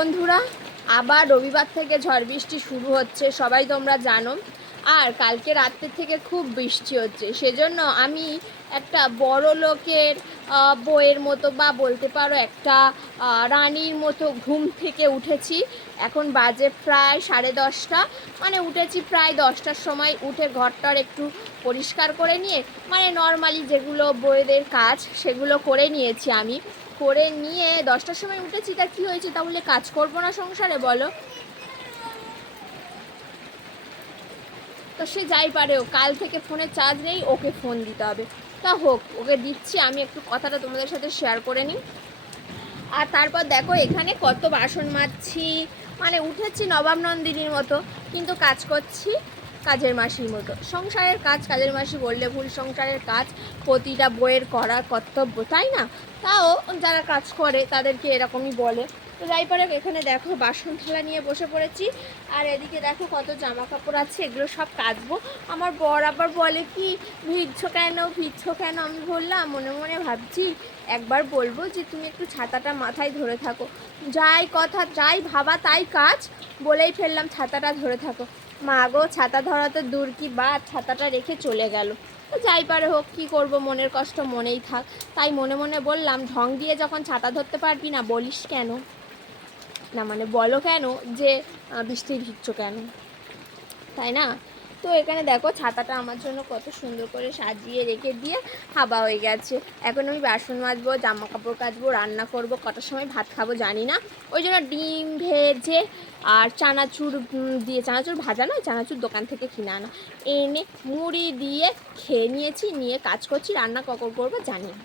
বন্ধুরা, আবার রবিবার থেকে ঝড় বৃষ্টি শুরু হচ্ছে, সবাই তোমরা জানো। আর কালকে রাত্রের থেকে খুব বৃষ্টি হচ্ছে, সেজন্য আমি একটা বড় লোকের বইয়ের মতো বা বলতে পারো একটা রানীর মতো ঘুম থেকে উঠেছি। এখন বাজে প্রায় সাড়ে দশটা মানে উঠেছি প্রায় দশটার সময়, উঠে ঘরটার একটু পরিষ্কার করে নিয়ে মানে নর্মালি যেগুলো বইয়েদের কাজ, সেগুলো করে নিয়েছি আমি। করে নিয়ে দশটার সময় উঠেছি, তা কি হয়েছে? তাহলে কাজ করব না সংসারে, বলো। তো সে যাই পারেও কাল থেকে ফোনে চার্জ নেই, ওকে ফোন দিতে হবে। তা হোক, ওকে দিচ্ছি, আমি একটু কথাটা তোমাদের সাথে শেয়ার করে নিই। আর তারপর দেখো, এখানে কত বাসন মাজছি মানে উঠেছি নবাব নন্দিনীর মতো, কিন্তু কাজ করছি কাজের মাসির মতো। সংসারের কাজ কাজের মাসি বললে ভুল, সংসারের কাজ প্রতিটা বইয়ের করার কর্তব্য, তাই না? তাও যারা কাজ করে তাদেরকে এরকমই বলে। তো যাই পারে এখানে দেখো বাসন থালা নিয়ে বসে পড়েছি। আর এদিকে দেখো কত জামা কাপড় আছে, এগুলো সব কাচবো। আমার বর আবার বলে কি, ভিজছো কেন? ভিজছো কেন? আমি বললাম, মনে মনে ভাবছি একবার বলব যে তুমি একটু ছাতাটা মাথায় ধরে থাকো। যাই কথা, যাই ভাবা, তাই কাজ। বলেই ফেললাম, ছাতাটা ধরে থাকো। মা গো, ছাতা ধরা তো দূর কি বা ছাতাটা রেখে চলে গেল। তো যাই পারে হোক, কী করব? মনের কষ্ট মনেই থাক। তাই মনে মনে বললাম, ঢং দিয়ে যখন ছাতা ধরতে পারবি না, বলিস কেন? না মানে বলো কেন যে বৃষ্টি ভিজছো কেন? তাই না? তো এখানে দেখো ছাতাটা আমার জন্য কত সুন্দর করে সাজিয়ে রেখে দিয়ে হাবা হয়ে গেছে। এখন আমি বাসন মাজবো জামা কাপড় কাচবো, রান্না করব, কটার সময় ভাত খাব জানি না। ওই জন্য ডিম ভেজে আর চানাচুর দিয়ে চানাচুর ভাজা নয়, চানাচুর দোকান থেকে কিনে আনা। এনে মুড়ি দিয়ে খেয়ে নিয়েছি, নিয়ে কাজ করছি, রান্না কখন করব জানি না।